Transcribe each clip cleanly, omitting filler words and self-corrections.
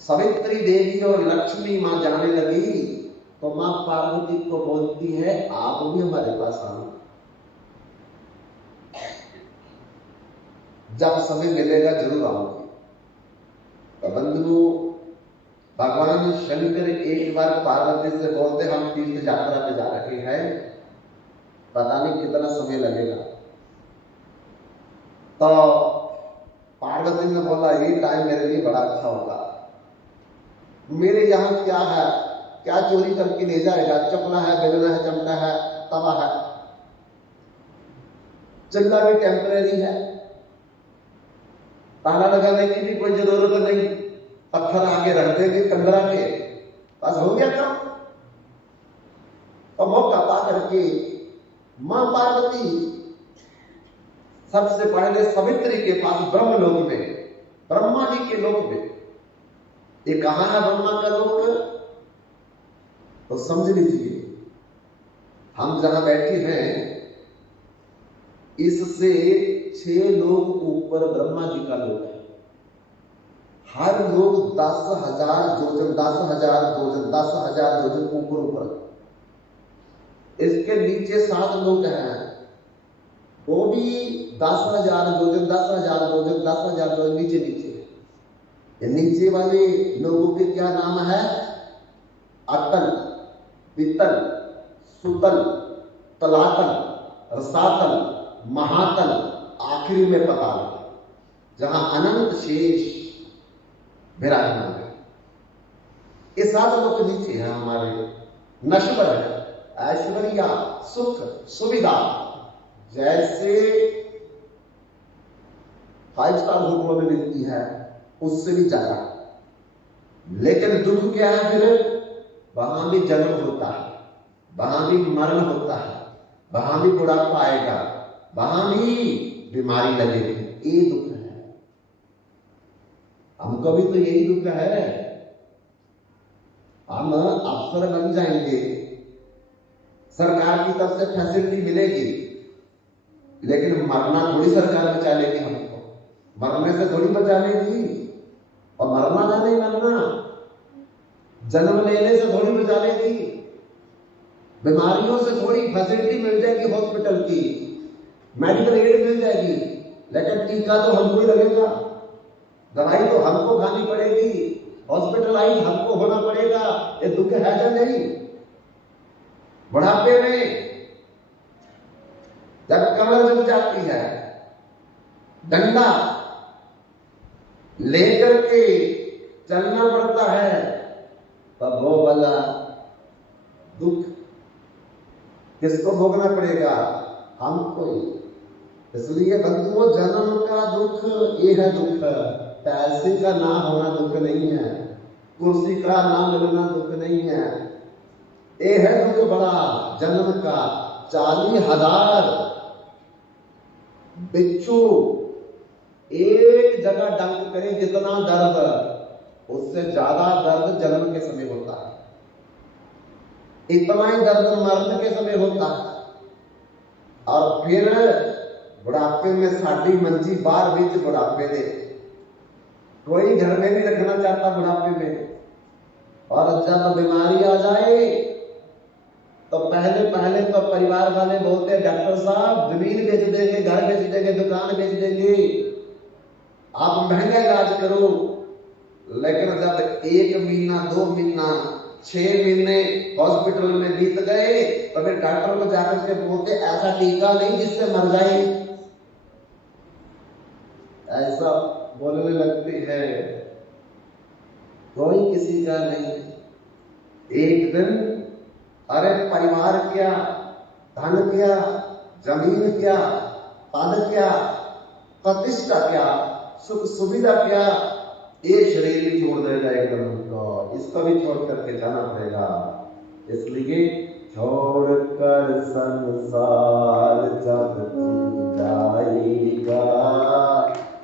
सावित्री देवी और लक्ष्मी मां जाने लगी तो मां पार्वती को बोलती है आप भी हमारे पास आओ, जब समय मिलेगा जरूर आओगे। तो बंधुओं, भगवान शंकर एक बार पार्वती से बोलते हम तीर्थ यात्रा पे जा रहे हैं, पता नहीं कितना समय लगेगा। तो पार्वती ने बोला ये टाइम मेरे लिए बड़ा अच्छा होगा, मेरे यहाँ क्या है, क्या चोरी करके ले जाएगा, चपला है, बेलना है, चमटा है, तवा है, चंदा भी टेम्परेरी है, ताला लगाने की भी कोई जरूरत नहीं, पत्थर आगे रख देंगे कंगरा के, बस हो गया काम। तो मौका पा करके मां पार्वती सबसे पहले सावित्री के पास ब्रह्मलोक में, ब्रह्मा जी के लोक में, ये कहां है ब्रह्मा का लोक, तो समझ लीजिए हम जहां बैठे हैं इससे 6 लोग ऊपर ब्रह्मा जी का लोक है। हर लोग 10,000 योजन, 10,000 योजन, 10,000 योजन ऊपर ऊपर। इसके नीचे 7 लोग हैं, वो भी 10,000 योजन, 10,000 योजन, 10,000 योजन नीचे नीचे। नीचे वाले लोगों के क्या नाम है, अतल, वितल, सुतल, तलातल, रसातल, महातल, आखिरी में पताल, जहां अनंत शेष विराजमान है। ये 7 लोग नीचे हैं हमारे, नश्वर है, ऐश्वर्या, सुख, सुविधा, जैसे 5 स्टार होटलों में मिलती है उससे भी ज्यादा। लेकिन दुख क्या है, फिर वहां भी जन्म होता है, वहां भी मरण होता है, वहां भी बुढ़ापा आएगा, वहां भी बीमारी लगेगी। ये दुख है, हमको भी तो यही दुख है। हम अफसर बन जाएंगे, सरकार की तरफ से फैसिलिटी मिलेगी, लेकिन मरना थोड़ी सरकार बचा लेगी हमको, मरने से थोड़ी बचा लेगी। और मरना ना नहीं मरना, जन्म लेने से थोड़ी बचा लेगी, बीमारियों से थोड़ी फैसिलिटी मिल जाएगी, हॉस्पिटल की मेडिकल एड मिल जाएगी, लेकिन टीका तो हमको ही लगेगा, दवाई तो हमको खानी पड़ेगी, हॉस्पिटलाइज हमको होना पड़ेगा। ये दुख है या नहीं? बुढ़ापे में जब कमर जम जाती है, डंडा लेकर के चलना पड़ता है, तब वो वाला दुख किसको भोगना पड़ेगा? हमको ही। इसलिए बंधुओं, जन्म का दुख ये है दुख, पैसे का ना होना दुख नहीं है, कुर्सी का ना मिलना दुख नहीं है, ये है दुख बड़ा जन्म का। 40,000 बिच्छू एक जगह डंक करे जितना दर्द, उससे ज्यादा दर्द जन्म के समय होता है, इतना ही दर्द मरण के समय होता है। और फिर बुढ़ापे में साड़ी मंजी बार बीच बुढ़ापे दे, कोई घर में नहीं रखना चाहता बुढ़ापे में। और जब बीमारी आ जाए तो पहले तो परिवार वाले बोलते हैं डॉक्टर साहब जमीन बेच देंगे, घर बेच देंगे, दुकान बेच देंगे, आप महंगा इलाज करो। लेकिन जब 1 महीना, 2 महीना, 6 महीने हॉस्पिटल में बीत गए तो फिर डॉक्टर को जाकर के बोलते ऐसा टीका नहीं जिससे मर जाए, ऐसा बोलने लगती है। कोई किसी का नहीं। एक दिन अरे परिवार क्या, धन क्या, जमीन क्या, पद क्या, प्रतिष्ठा क्या, सुख सुविधा क्या, ये शरीर भी छोड़ देगा एक दिन उनको, इसको भी छोड़ करके जाना पड़ेगा। इसलिए छोड़कर संसार जब तू जाएगा,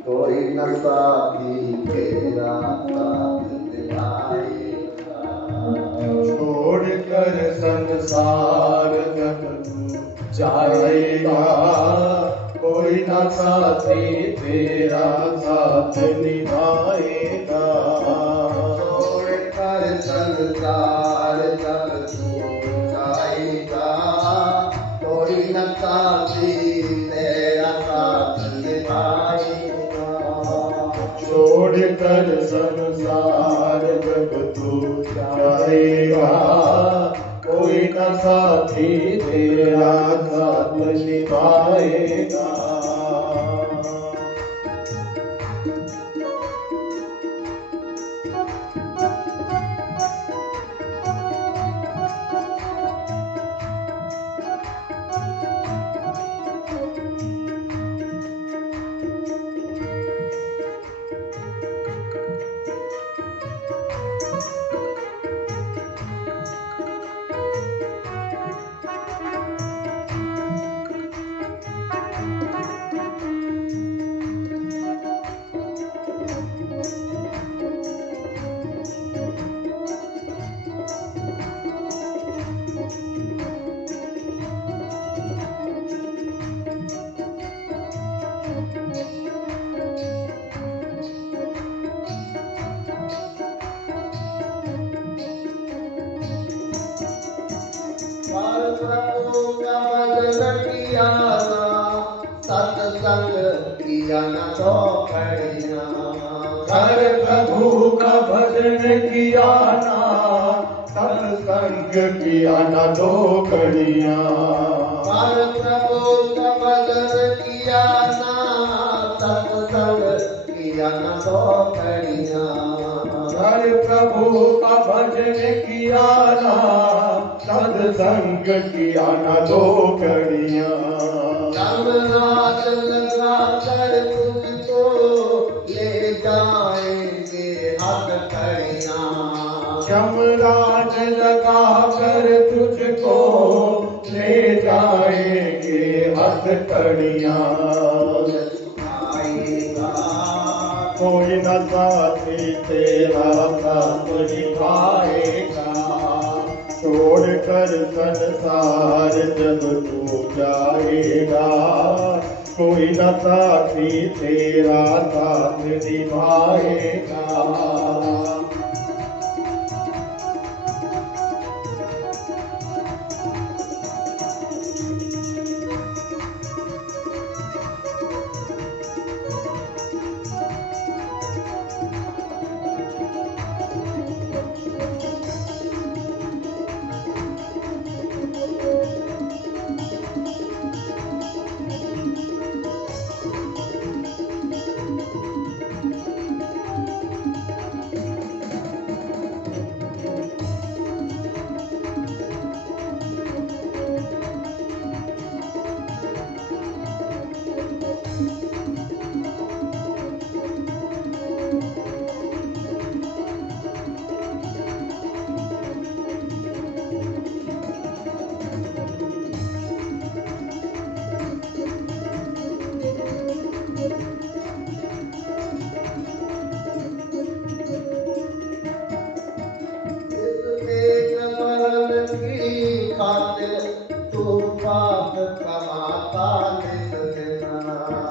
कोई न साथी तेरा साथ निभाएगा। छोड़कर संसार जब तू जाएगा, कोई न साथी तेरा साथ निभाएगा। साथी तेरा साथ निभाएगा। छोड़ कर संसार जब तू जाएगा, कोई न साथी तेरा साथ निभाएगा। पर प्रभु का भजन किया ना, सत्संग किया ना तो कड़िया। हर प्रभु का भजन किया ना, सत्संग किया ना दो कड़िया। पर प्रभु का भजन किया ना, सत्संग किया ना तो कड़िया। हर प्रभु का भजन किया ना, सत्संग किया ना दो कड़िया। राज लगा कर तुझको ले जाएंगे हथकड़िया। यमराज लगा कर तुझको ले जाएंगे हथकड़ियाँ। आएगा कोई न साथी तेरा साथ निभाएगा। छोड़ कर संसार जब तू जाएगा, कोई न साथी तेरा साथ निभाएगा।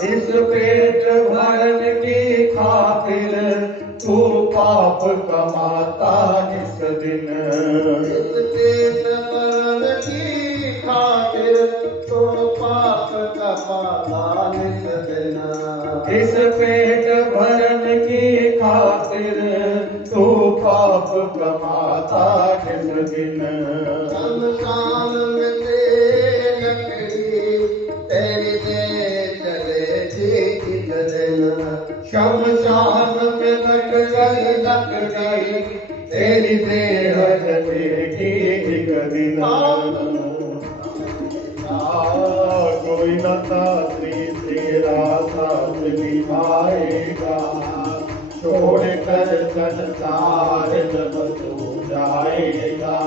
इस पेट भरन की खातिर तू पाप कमाता जिस दिन। इस पेट भरन की खातिर तू पाप कमाता जिस दिन। इस पेट भरन की खातिर तू पाप कमाता जिस दिन। शमशान में तेरी लकड़ी तेरी दे चले किस दिन। शमशान में लग गई तेरी देह जलेगी एक दिन। कोई न साथी तेरा साथ निभाएगा। छोड़ कर संसार जब तू जाएगा,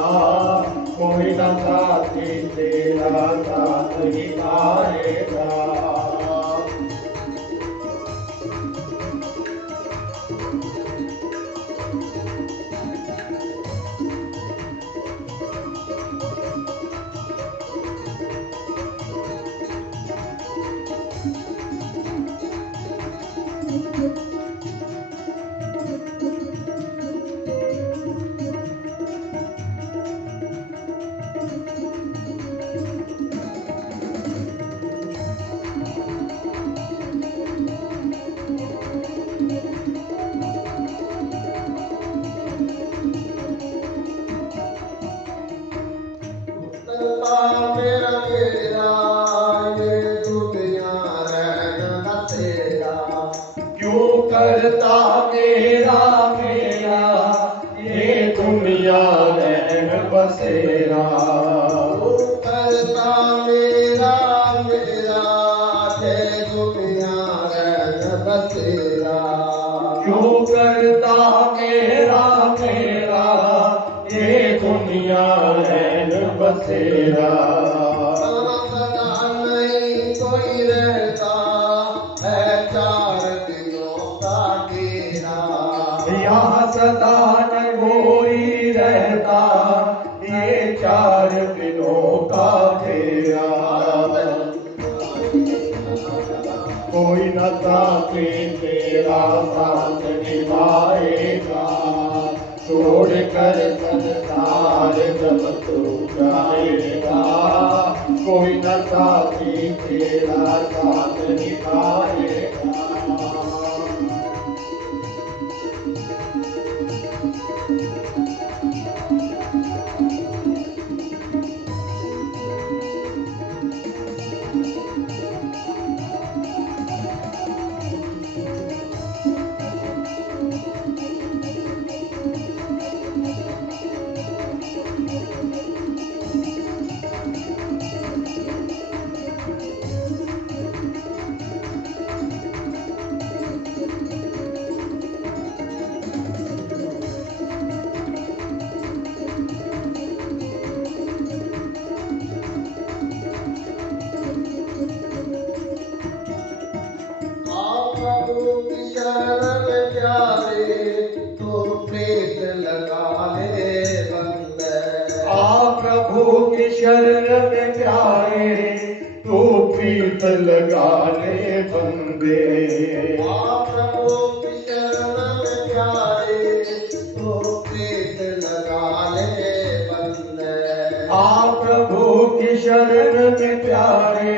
कोई न साथी तेरा साथ निभाएगा। करता मेरा मेरा ये दुनिया रैन बसेरा। तू करता मेरा मेरा ये दुनिया रैन बसेरा। क्यों करता मेरा मेरा ये दुनिया रैन बसेरा। सदा नहीं कोई रहता है 4 दिनों का डेरा। यहाँ सदा न कोई रहता ये 4 दिनों का फेरा। कोई न साथी तेरा साथ निभाएगा, छोड़ कर संसार जब तू जाएगा। कोई न साथी तेरा साथ निभाएगा। प्रभु की शरण प्यारे तो प्रीत लगा ले बंदे। प्रभु की शरण में प्यारे तू प्रीत लगा ले बंदे। प्रभु की शरण में प्यारे तो प्रीत लगा ले बंदे। प्रभु की शरण में प्यारे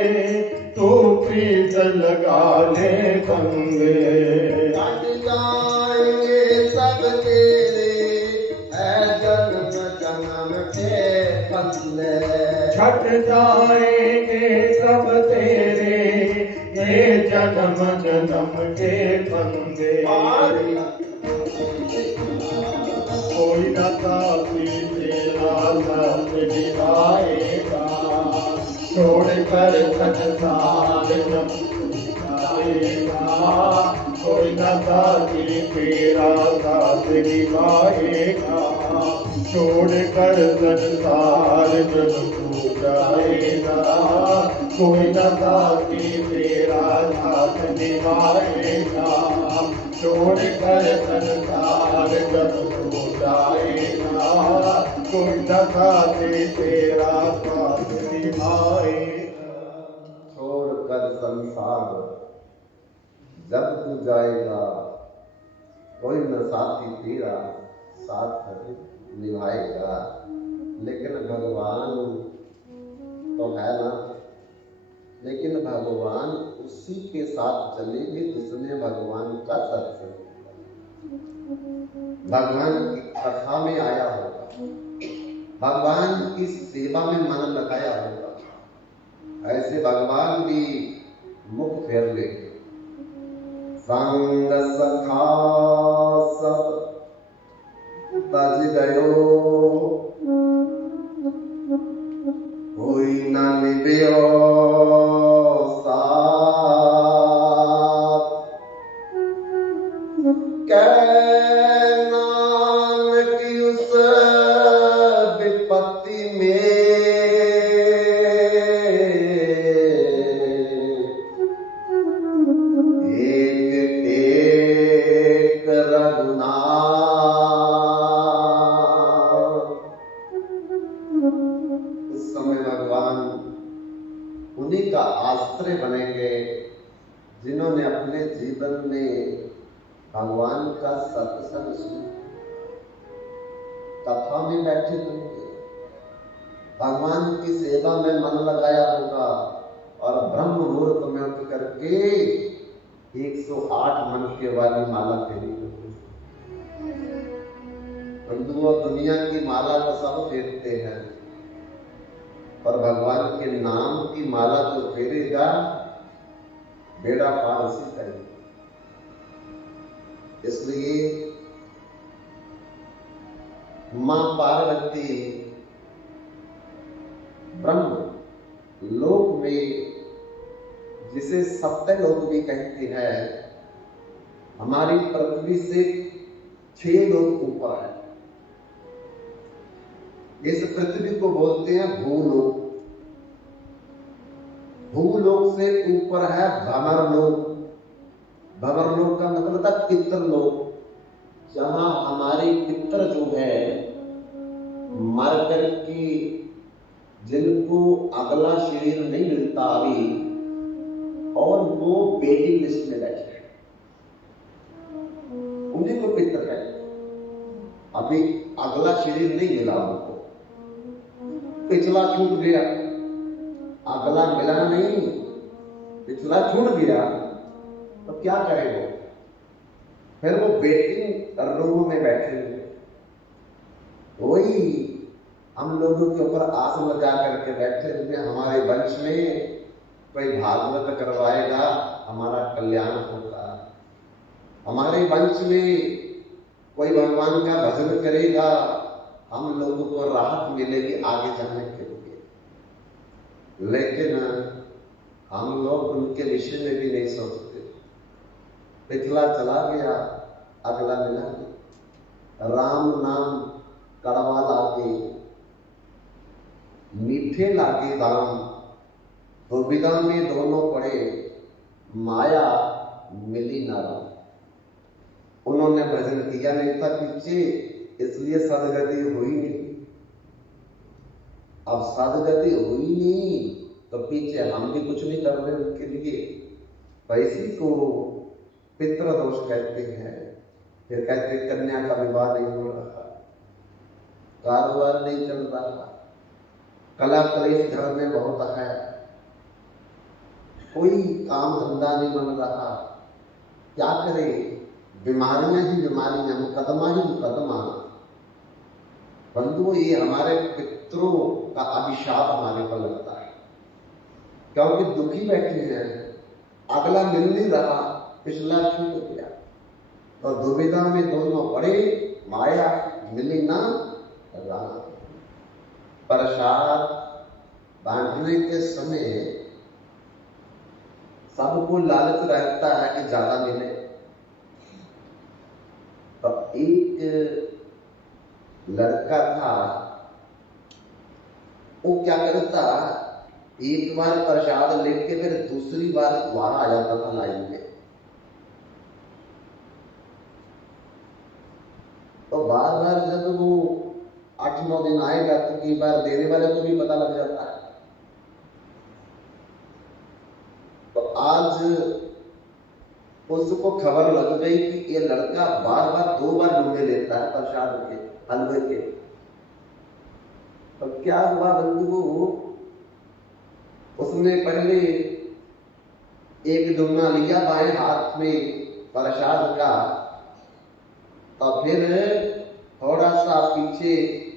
तू प्रीत लगा ले बंदे। कट जाएंगे सब तेरे है जन्म जन्म के बंदे। छट जाएंगे सब तेरे ये जन्म जन्म के बंदे। कोई न साथी तेरा साथ निभाएगा, छोड़ कर संसार जब तू जाएगा। कोई न साथी तेरा साथ निभाएगा, छोड़ कर संसार जब तू जाएगा। कोई न साथी तेरा साथ निभाएगा, छोड़ कर संसार जब तू जाएगा। कोई न साथी तेरा साथ निभाएगा। छोड़ कर संसार जब तू जाएगा कोई न साथी तेरा साथ निभाएगा। लेकिन भगवान तो है ना, लेकिन भगवान उसी के साथ चलेगी जिसने भगवान का सत्संग किया, भगवान की कथा में आया होगा, भगवान की सेवा में मन लगाया होगा। ऐसे भगवान भी मुख फेर लेंगे। संग सखा सब तज गयो कोई न निभ्यो साथ। कै नानक उस विपत्ति में एक टेक रघुनाथ। उस समय भगवान उन्हीं का आश्रय बनेंगे जिन्होंने अपने जीवन में भगवान का सत्संग सुना, कथा में बैठे होंगे, भगवान की सेवा में मन लगाया होगा और ब्रह्म मुहूर्त में उठ करके 108 मन के वाली माला फेरी करते। परंतु दुनिया की माला तो सब फेरते हैं, पर भगवान के नाम की माला जो फेरेगा बेड़ा पार उसी करेगा। इसलिए मां पार्वती ब्रह्म लोक में, जिसे सप्तय लोक भी कहते हैं, हमारी पृथ्वी से 6 लोक ऊपर है। इस पृथ्वी को बोलते हैं भूलोक। भूलोक से ऊपर है भंवरलोक। भंवरलोक का मतलब था पितृलोक, जहां हमारे पितर जो है मर करके जिनको अगला शरीर नहीं मिलता अभी, और वो वेटिंग लिस्ट में बैठे हैं, उन्हीं को पितर कहते हैं। अभी अगला शरीर नहीं मिला उनको, पिछला छूट गया, अगला मिला नहीं, पिछला छूट गया, तो क्या करे वो? फिर वो वेटिंग रूम में बैठे हुए। वही हम लोगों के ऊपर आस लगा करके बैठे हुए, हमारे वंश में कोई भागवत करवाएगा, हमारा कल्याण होगा। हमारे वंश में कोई भगवान का भजन करेगा, हम लोगों को राहत मिलेगी आगे जाने के लिए। लेकिन हम लोग उनके विषय में भी नहीं सोचते। पिछला चला गया, अगला मिला नहीं। राम नाम कड़वा लागे, मीठे लागे राम, दुविधा में दोनों पड़े, माया मिली ना राम। उन्होंने भजन किया नहीं था पीछे, इसलिए सदगति हुई नहीं। अब सदगति हुई नहीं तो पीछे हम भी कुछ नहीं कर रहे उनके लिए। तो इसी को पितृदोष कहते हैं। फिर कहते कन्या का विवाह नहीं हो रहा, कारोबार नहीं चल रहा, कला कलेश घर में बहुत है, कोई काम धंधा नहीं बन रहा, क्या करे? बीमारियां ही बीमारियां, मुकदमा ही मुकदमा। बंधुओं, ये हमारे पितरों का अभिशाप हमारे पर लगता है, क्योंकि दुखी बैठे हैं, अगला मिल नहीं रहा, पिछला छूट गया, और दुविधा में दोनों पड़े, माया मिली ना राम। प्रसाद बांटने के समय सबको लालच रहता है कि ज्यादा मिले। तो एक लड़का था, वो क्या करता, एक बार प्रसाद लेके फिर दूसरी बार दोबारा आ जाता था लाइन में। तो बार बार जब वो 8-9 दिन आएगा तो कई बार देने वाले को भी पता लग जाता है। तो आज उसको खबर लग गई कि ये लड़का बार बार 2 बार ढूंढे लेता है प्रसाद के, हलवे के। तो क्या हुआ बंधु, उसने पहले एक डुंगा लिया बाएं हाथ में प्रसाद का, और फिर थोड़ा सा पीछे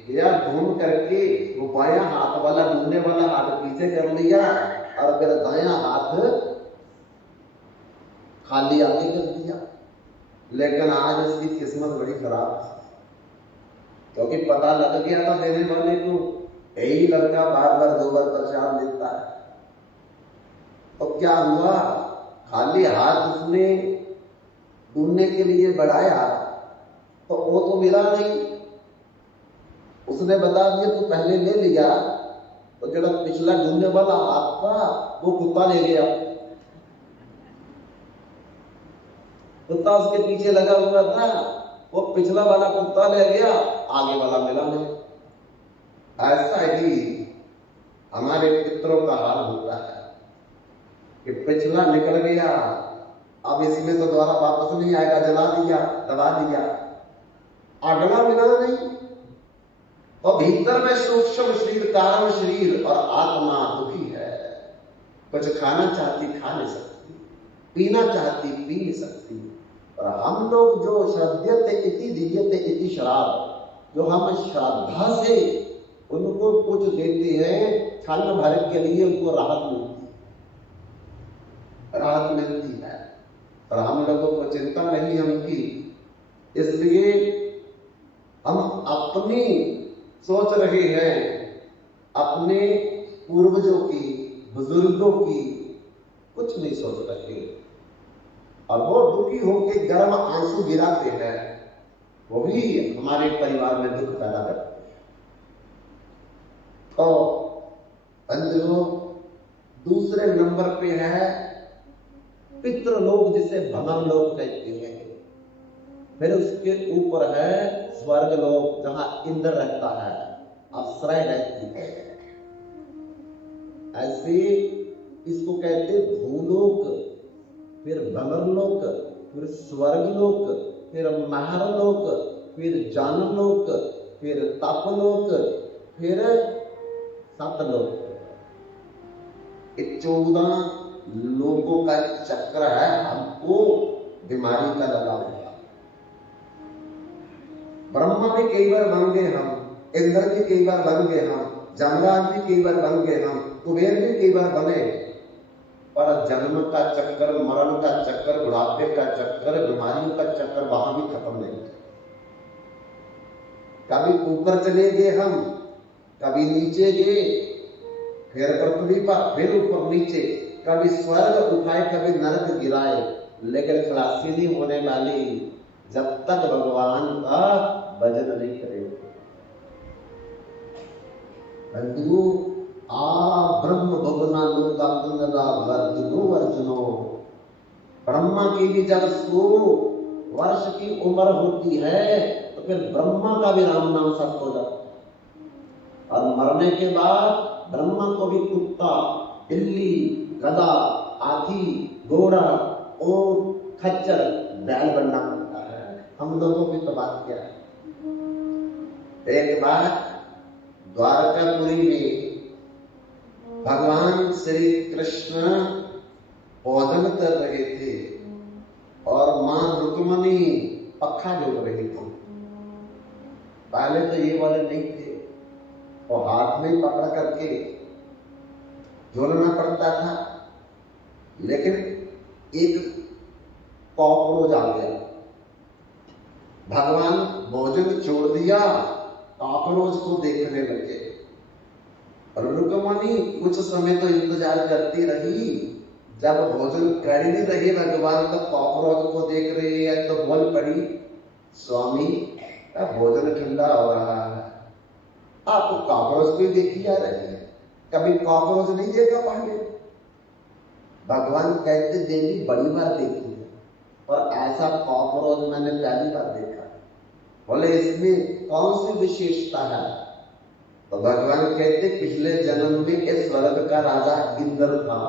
गया, घूम करके वो बायां हाथ वाला ढूंढने वाला हाथ पीछे कर लिया, और फिर दायां हाथ खाली आगे कर दिया। लेकिन आज उसकी किस्मत बड़ी खराब थी, क्योंकि पता लग गया था देने वाले को, यही लड़का बार बार 2 बार प्रसाद देता है। तो क्या हुआ, खाली हाथ उसने ढूंढने के लिए बढ़ाया तो वो तो मिला नहीं। उसने बता दिया तू पहले ले लिया, तो जो पिछला ढूंढने वाला हाथ था वो कुत्ता ले गया। कुत्ता उसके पीछे लगा हुआ था, वो पिछला वाला कुत्ता ले गया, आगे वाला मिला नहीं। ऐसा ही हमारे पितरों का हाल होता है कि पिछला निकल गया, अब इसमें तो दोबारा वापस नहीं आएगा, जला दिया, दबा दिया, अगला मिला नहीं। और भीतर में सूक्ष्म शरीर, कारण शरीर और आत्मा दुखी है। कुछ खाना चाहती खा नहीं सकती, पीना चाहती पी नहीं सकती। और हम लोग जो श्रद्धेयते इति दीयते इति शराब, जो हम श्रद्धा से उनको कुछ देते हैं, क्षण भर के लिए उनको राहत मिलती है। और हम लोगों को चिंता नहीं है उनकी, इसलिए हम अपनी सोच रहे हैं, अपने पूर्वजों की, बुजुर्गों की कुछ नहीं सोच रहे, और वो दुखी होकर गर्म आंसू गिराते हैं, वो भी हमारे परिवार में दुख पैदा करते हैं। तो बंधुओं, दूसरे नंबर पे है पितृलोक, जिसे भवनलोक कहते हैं। फिर उसके ऊपर है स्वर्गलोक, जहां इंद्र रहता है, अप्सराएं रहती है। ऐसे इसको कहते भूलोक, फिर भवनलोक, फिर स्वर्गलोक, फिर महरलोक, फिर जानलोक, फिर तपलोक, फिर सतलोक। ये 14 लोगों का चक्र है, हमको बीमारी का लगा हुआ। ब्रह्मा भी कई बार बन गए हम, इंद्र भी कई बार बन गए हम, जमराज भी कई बार बन गए हम, कुबेर भी कई बार बने, पर जन्म का चक्कर, मरण का चक्कर, बुढ़ापे का चक्कर, बीमारियों का चक्कर वहां भी खत्म नहीं। कभी ऊपर चले गए हम, कभी नीचे गए, फिर पृथ्वी पर, फिर ऊपर नीचे, कभी स्वर्ग उठाए, कभी नरक गिराए, लेकिन खलासी नहीं होने वाली जब तक भगवान का भजन नहीं करेंगे। बंधु, आ ब्रह्म भगवान लोका मंगला वर्धिनो अर्जुनो। ब्रह्मा की भी जब 100 वर्ष की उम्र होती है, तो फिर ब्रह्मा का भी राम नाम सत्य हो जाता है। और मरने के बाद ब्रह्मा को भी कुत्ता, बिल्ली, गधा, हाथी, घोड़ा और खच्चर, बैल बनना पड़ता है। हम लोगों की तो बात क्या है। एक बार द्वारकापुरी में भगवान श्री कृष्ण भोजन कर रहे थे और मां रुक्मणी पखा जोड़ रही थी। पहले तो ये वाले नहीं थे, और हाथ में पकड़ करके झोलना पड़ता था, लेकिन एक कॉकरोच आ गया। भगवान भोजन छोड़ दिया, कॉकरोच को देखने लगे, और रुक्मणी कुछ समय तो इंतजार करती रही। जब भोजन कर ही नहीं रही भगवान, तो कॉकरोच को देख रही है, तो बोल पड़ी, स्वामी भोजन ठंडा हो रहा है, आप कॉकरोच को देखी जा रही है, कभी कॉकरोच नहीं देखा पहले? भगवान कहते देवी बड़ी बार देखी है, और ऐसा कॉकरोच मैंने पहली बार देखा। बोले इसमें कौन सी विशेषता है? तो भगवान कहते पिछले जन्म में इस स्वर्ग का राजा इंद्र था,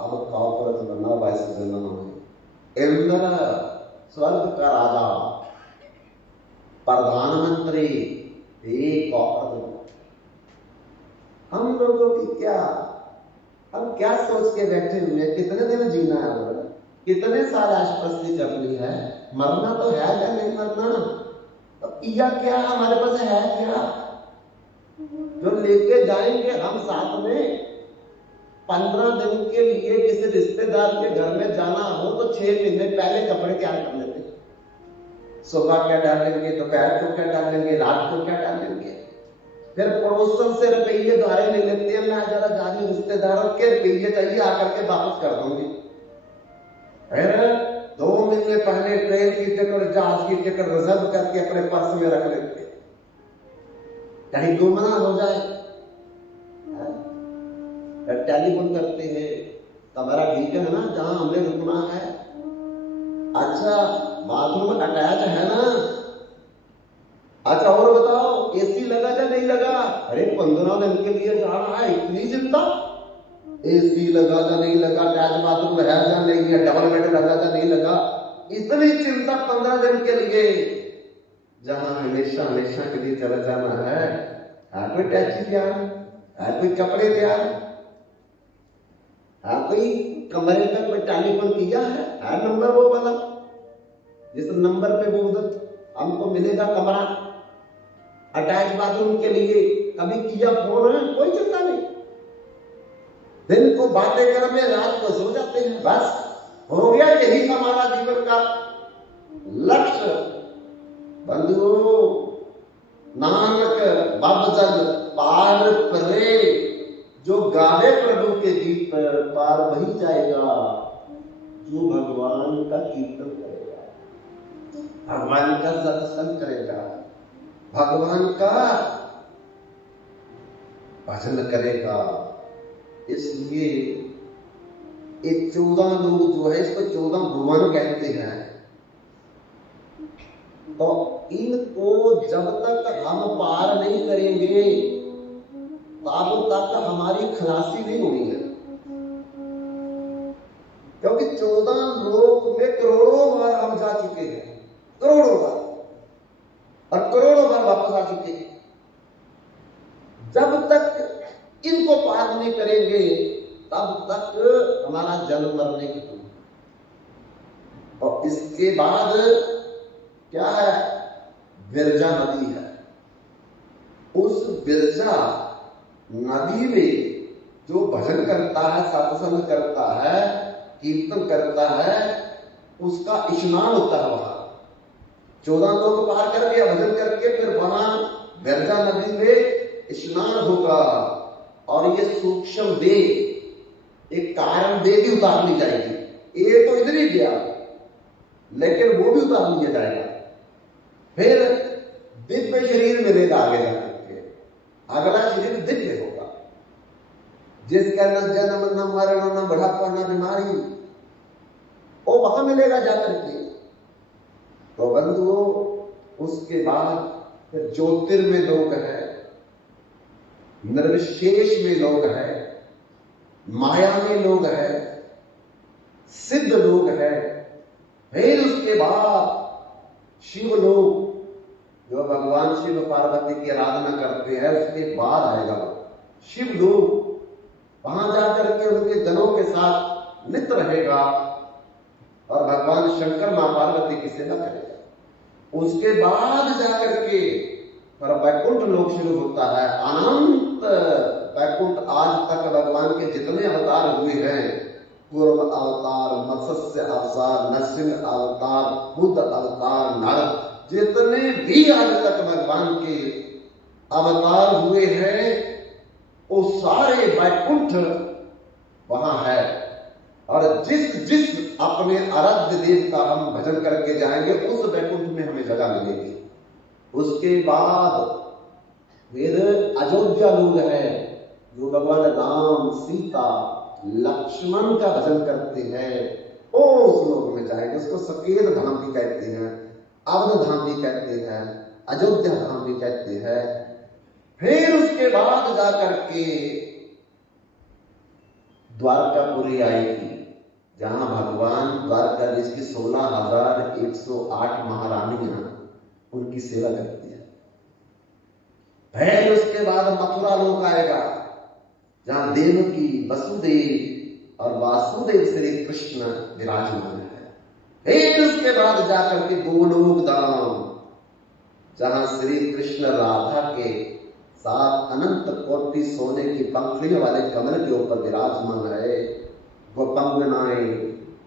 अब कॉकरोच बना, वैसे जन्म में इंद्र स्वर्ग का राजा, प्रधानमंत्री, एक कॉकरोच। हम लोगों की क्या, हम क्या सोच के बैठे हुए, कितने दिन जीना है, कितने साल आशपस्ती करनी है, मरना तो है या नहीं मरना? तो किया क्या हमारे पास है क्या जो लेके जाएंगे हम साथ में? 15 दिन के लिए किसी रिश्तेदार के घर में जाना हो तो 6 महीने पहले कपड़े तैयार कर लेते। सुबह क्या डालेंगे, दोपहर को क्या डालेंगे, रात को क्या डालेंगे। फिर पड़ोसन से रुपये द्वारे ले लेते हैं, मैं जरा जा रही रिश्तेदारों के रुपये चाहिए, आकर के वापस कर दूंगी। फिर 2 महीने पहले ट्रेन की टिकट, जहाज की टिकट रिजर्व करके अपने पर्स में रख लेते, कहीं गुमनाम हो जाए। टेलीफोन करते हैं, कमरा ठीक है ना जहां हमने रुकना है? अच्छा, बाथरूम अटैच है ना? अच्छा, और बताओ एसी लगा या नहीं लगा? अरे 15 दिन के लिए जाना है, इतनी चिंता? एसी लगा या नहीं लगा, अटैच बाथरूम है या नहीं है, डबल बेड लगा या नहीं लगा, इतनी चिंता 15 दिन के लिए, जहां हमेशा हमेशा के लिए चला जाना है। कोई टैक्सी तैयार, कोई कपड़े तैयार, कोई कमरे तक कोई टेलीफोन किया है नंबर वो वाला, जिस नंबर पे वो उधर हमको मिलेगा कमरा अटैच बाथरूम के लिए, कभी किया फोन? है कोई चिंता नहीं। दिन को बातें कर में, रात को सो जाते हैं, बस हो गया। यही हमारा जीवन का लक्ष्य, बंधुओं, नानक बाबजल पार परे, जो गावे प्रभु के गीत पार वही जाएगा जो भगवान का कीर्तन करेगा, भगवान का सत्संग करेगा, भगवान का भजन करेगा। इसलिए ये 14 लोग जो है, इसको 14 भुवन कहते हैं। तो इनको जब तक हम पार नहीं करेंगे तब तक हमारी खलासी नहीं होनी है, क्योंकि 14 लोग में करोड़ों बार हम जा चुके हैं, करोड़ों बार, और करोड़ों बार वापस आ चुके हैं। जब तक इनको पार नहीं करेंगे तब तक हमारा जन्म मरण नहीं खत्म। और इसके बाद क्या है? विरजा नदी है। उस विरजा नदी में जो भजन करता है, सत्संग करता है, कीर्तन करता है, उसका स्नान होता है वहां। 14 लोग पार करके भजन करके फिर वहां विरजा नदी में स्नान होगा। और ये सूक्ष्म देह, एक कारण देह भी उतार ली जाएगी। ये तो इधर ही गया, लेकिन वो भी उतार लिया जाएगा। फिर दिव्य शरीर मिलेगा आगे जाकर के, अगला शरीर दिव्य होगा, जिसका न जन्म न मरण न बुढ़ापा न बीमारी, वो वहां मिलेगा जाकर के। तो बंधुओं, उसके बाद फिर ज्योतिर्मय लोक है, निर्विशेष में लोग है, माया में लोग है, सिद्ध लोग है। फिर उसके बाद शिव लोग, जो भगवान शिव पार्वती की आराधना करते हैं, उसके बाद आएगा शिव लोग। वहां जाकर के उनके जनों के साथ नित्य रहेगा और भगवान शंकर मां पार्वती की सेवा करेगा। उसके बाद जाकर के पर वैकुंठ लोक शुरू होता है, अनंत वैकुंठ। आज तक भगवान के जितने अवतार हुए हैं, पूर्व अवतार, मत्स्य अवतार, नरसिंह अवतार, बुद्ध अवतार, नारद, जितने भी आज तक भगवान के अवतार हुए हैं, वो सारे वैकुंठ वहां है। और जिस जिस अपने आराध्य देव का हम भजन करके जाएंगे, उस वैकुंठ में हमें जगह मिलेगी। उसके बाद फिर अयोध्या लोग हैं, जो भगवान राम, सीता, लक्ष्मण का भजन करते हैं, वो उस लोक में जाएंगे। उसको सकेत धाम भी कहते हैं, अवध धाम भी कहते हैं, अयोध्या धाम भी कहते हैं। फिर उसके बाद जाकर के द्वारकापुरी आएगी, जहां भगवान द्वारकाधीश की 16,108 महारानियां उनकी सेवा करती है। फिर उसके बाद मथुरा लोक आएगा, जहां देवकी, वसुदेव और वासुदेव श्री कृष्ण विराजमान है। फिर उसके बाद जाकर के गोलोक धाम, जहां श्री कृष्ण राधा के साथ अनंत कोटि सोने की पंखुड़ियों वाले कमल के ऊपर विराजमान है। गोपंगनाएं,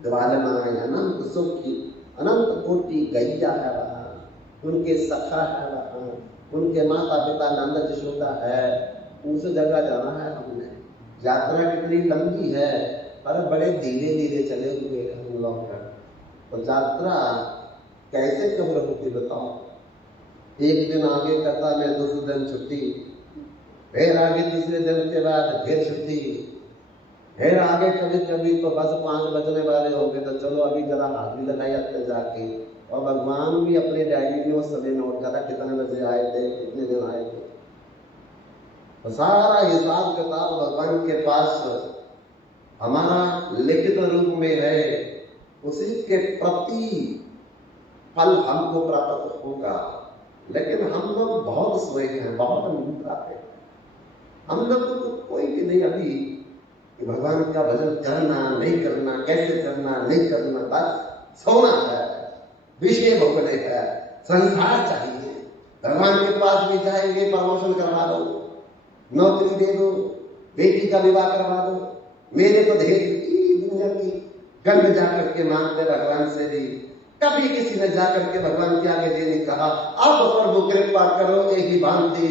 ग्वालनाएं, अनंत सुखी, अनंत कोटि गैया है वहां, उनके सखा है वहां, उनके माता पिता नंद यशोदा है। उस जगह जाना है हमने। यात्रा कितनी लंबी है, पर बड़े धीरे धीरे चले हुए हम लोग। तो यात्रा कैसे कब्र होती बताओ? एक दिन आगे कथा में, दूसरे दिन छुट्टी, फिर आगे तीसरे दिन के बाद फिर छुट्टी, फिर आगे कभी कभी तो बस 5 बजने वाले होंगे, तो चलो अभी जरा हाजिरी लगाई अपने जाके। और भगवान भी अपने डायरी में वो समय नोट करता, कितने बजे आए थे, कितने दिन आए थे। तो सारा हिसाब किताब भगवान के पास हमारा लिखित रूप में है। उसी के प्रति फल हमको प्राप्त होगा। लेकिन हम लोग बहुत सोए हैं, बहुत नींद आते हैं। हम लोग को कोई भी नहीं अभी कि भगवान का भजन करना नहीं करना, कैसे करना नहीं करना, बस सोना है, विषय भोगने है, संसार चाहिए। भगवान के पास भी जाएंगे, प्रमोशन करवा दो, नौकरी दे दो, बेटी का विवाह करवा दो, मेरे तो ढेर दुनिया की गंध जाकर के मांगते भगवान से भी। कभी किसी ने जाकर के भगवान के आगे ये नहीं कहा अब प्रभु कृपा करो यही भांति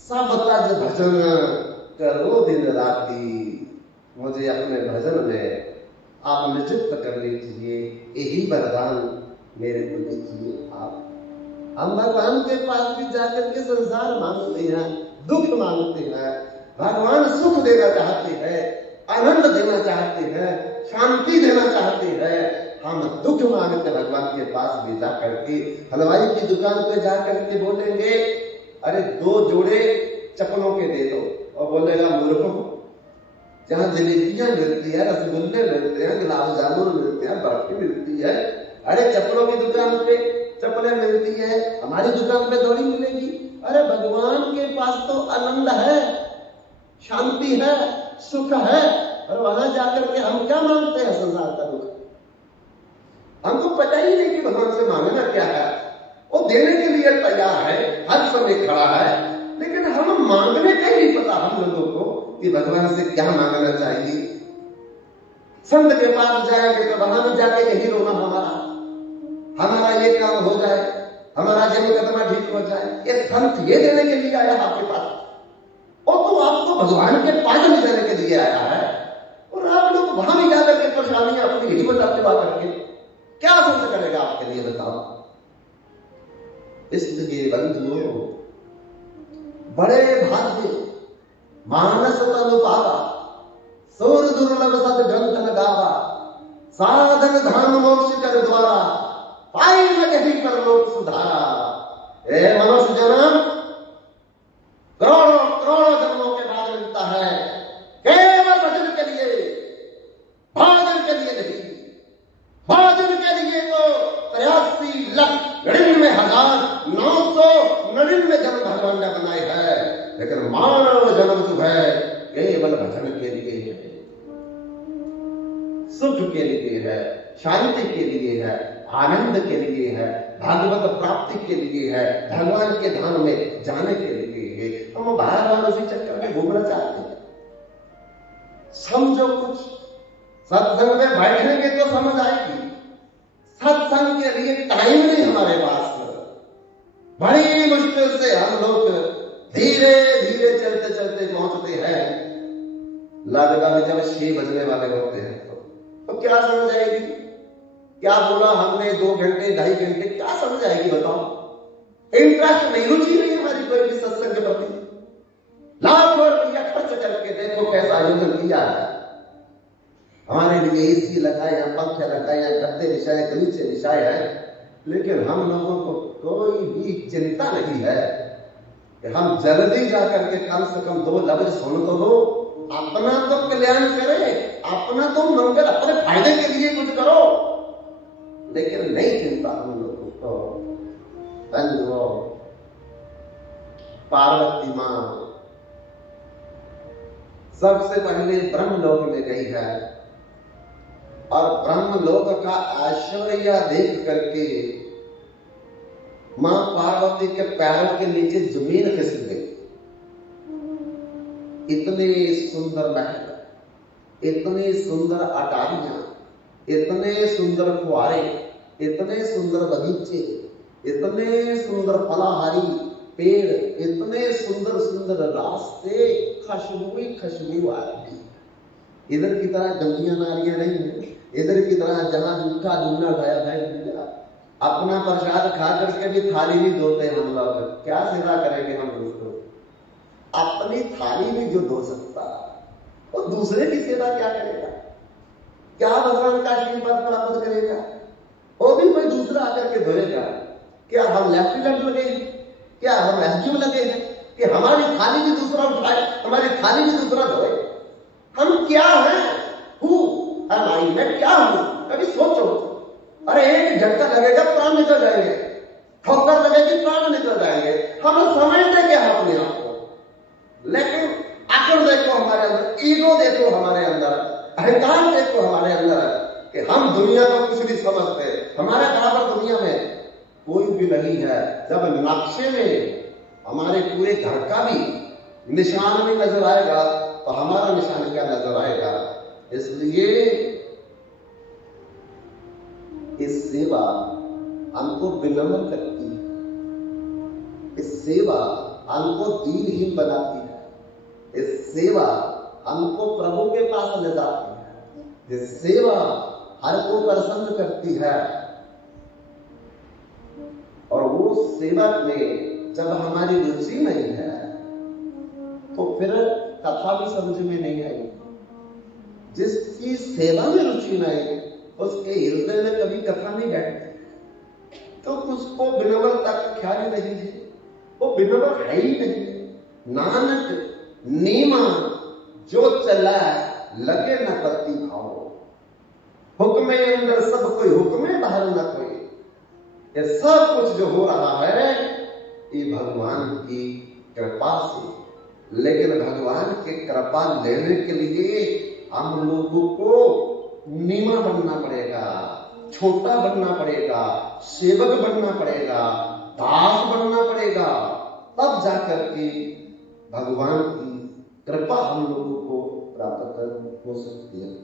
सब तज भजन करो दिन राती, मुझे अपने भजन में आप नियुक्त कर लीजिए, यही वरदान मेरे को दीजिए आप। हम भगवान के पास भी जाकर के संसार मांगते हैं, दुख मांगते हैं, भगवान सुख देना चाहते हैं, आनंद देना चाहते हैं, शांति देना चाहते हैं। हम दुख मांगते भगवान के पास भी जाकर के हलवाई की दुकान पे जाकर के बोलेंगे अरे 2 जोड़े चप्पलों के दे दो, और बोलेगा मूर्खों जहां जलेबियां मिलती है, रसगुल्ले मिलते हैं, गुलाब जामुन मिलते हैं, बर्फी मिलती है, अरे चप्पलों की दुकान पे चप्पलें मिलती है, हमारी दुकान पे थोड़ी मिलेगी। अरे भगवान के पास तो आनंद है, शांति है, सुख है, और वहां जाकर के हम क्या मांगते हैं? संसार का दुख। हमको पता ही नहीं कि भगवान से मांगना क्या है। वो देने के लिए तैयार है, हर समय खड़ा है, लेकिन हम मांगने का ही नहीं पता हम लोगों को कि भगवान से क्या मांगना चाहिए। संत के पास जाएंगे तो वहां भी जाके यही रोना हमारा ये काम हो जाए, हमारा ये मुकदमा ठीक हो जाए। ये संत ये देने के लिए आया आपके पास, और तो आपको भगवान के पास में जाने के लिए आया है, और आप लोग वहां भी जाकर के परेशानियां अपनी यही बताते बात करके क्या संत करेगा आपके लिए, बताओ। इसलिए बंधुओं, बड़े भाग्य मानस तनु पावा, सूर दुर्लभ सद ग्रंथ लगावा, साधन धाम मोक्ष कर द्वारा, पाई न कहीं कर लोक सुधारा। ए मनुष्य जन्म करोड़ों करोड़ों जन्मों के बाद मिलता है, केवल भजन के लिए, भजन के लिए नहीं। भजन के लिए तो 83,99,999 जन्म भगवान ने बनाए हैं, लेकिन मानव जन्म जो है केवल भजन के लिए है, सुख के लिए है, शांति के लिए है, आनंद के लिए है, भागवत प्राप्ति के लिए है, भगवान के धाम में जाने के लिए है। हम बार बार उसी चक्कर में घूमना चाहते हैं। समझो कुछ, सत्संग में बैठेंगे तो समझ आएगी, सत्संग के लिए टाइम नहीं हमारे पास। बड़ी मुश्किल से हम लोग धीरे धीरे चलते चलते पहुंचते हैं। लगभग में जब 6 बजने वाले होते हैं तो क्या समझ आएगी? क्या बोला हमने 2 घंटे 2.5 घंटे, क्या समझ आएगी बताओ? इंटरेस्ट नहीं, रुचि नहीं हमारी कोई भी सत्संग के प्रति। लाखों रुपया खर्च करके देखो कैसा आयोजन किया है, हमारे लिए एसी लगाए हैं, पंखे लगाए हैं, गद्दे बिछाए, गलीचे बिछाए हैं, लेकिन हम लोगों को कोई भी चिंता नहीं है कि हम जल्दी जाकर के कम से कम 2 लफ्ज सुन तो लो, अपना तो कल्याण करे, अपना तो मंगल, अपने फायदे के लिए कुछ करो, लेकिन नहीं चिंता हम लोगों को। बंधुओं, पार्वती मां सबसे पहले ब्रह्मलोक में गई है, और ब्रह्मलोक का ऐश्वर्य देख करके मां पार्वती के पैरों के नीचे जमीन खिसक गई। इतने सुंदर महल, इतने सुंदर अटारियां, इतने सुंदर फुहारे, इतने सुंदर बगीचे, इतने सुंदर फलाहारी पेड़, इतने सुंदर सुंदर रास्ते, खुशबू ही खुशबू आ रही। इधर की तरह गंदियां नालियां नहीं है, इधर की तरह जहां जूठा जूना खाया है, अपना प्रसाद खा करके भी थाली नहीं धोते हम लोग। क्या सेवा करेंगे हम दूसरों? अपनी थाली में जो धो सकता वो दूसरे की सेवा क्या करेगा? क्या भगवान का आशीर्वाद प्राप्त करेगा? वो भी कोई दूसरा आकर के धोएगा। क्या हम लेफ्टिनेंट लगे हैं? क्या हम एसडीओ लगे हैं कि हमारी थाली भी दूसरा उठाए, हमारी थाली भी दूसरा धोए? हम क्या हैं? हु एम आई, मैं क्या हूं? कभी सोचो। अरे एक झटका लगेगा प्राण निकल जाएंगे, ठोकर लगेगी प्राण निकल जाएंगे। हम समझते क्या अपने आप को, लेकिन आकर देखो हमारे अंदर, ईगो देखो हमारे अंदर, अहंकार देखो हमारे अंदर कि हम दुनिया को कुछ नहीं समझते, हमारे बराबर दुनिया में कोई भी नहीं है। जब नक्शे में हमारे पूरे घर का भी निशान भी नजर आएगा तो हमारा निशान क्या नजर आएगा? इसलिए इस सेवा हमको विनम्र करती है, ये सेवा हमको दीनहीन बनाती है, ये सेवा हमको प्रभु के पास ले जाती है, ये सेवा हर को प्रसन्न करती है। और वो सेवा में जब हमारी रुचि नहीं है तो फिर कथा भी समझ में नहीं आएगी। जिसकी सेवा में रुचि नहीं उसके हृदय में कभी कथा नहीं बैठती, तो उसको विनम्रता का ख्याल ही नहीं है, वो विनम्र है ही नहीं। नानक नीमा जो चला लगे न पति भाव, हुक्मे अंदर सब कोई, हुक्मे बाहर न कोई। ये सब कुछ जो हो रहा है ये भगवान की कृपा से, लेकिन भगवान की कृपा लेने के लिए हम लोगों को नीमा बनना पड़ेगा, छोटा बनना पड़ेगा, सेवक बनना पड़ेगा, दास बनना पड़ेगा, तब जाकर के भगवान की कृपा हम लोगों को प्राप्त हो सकती है।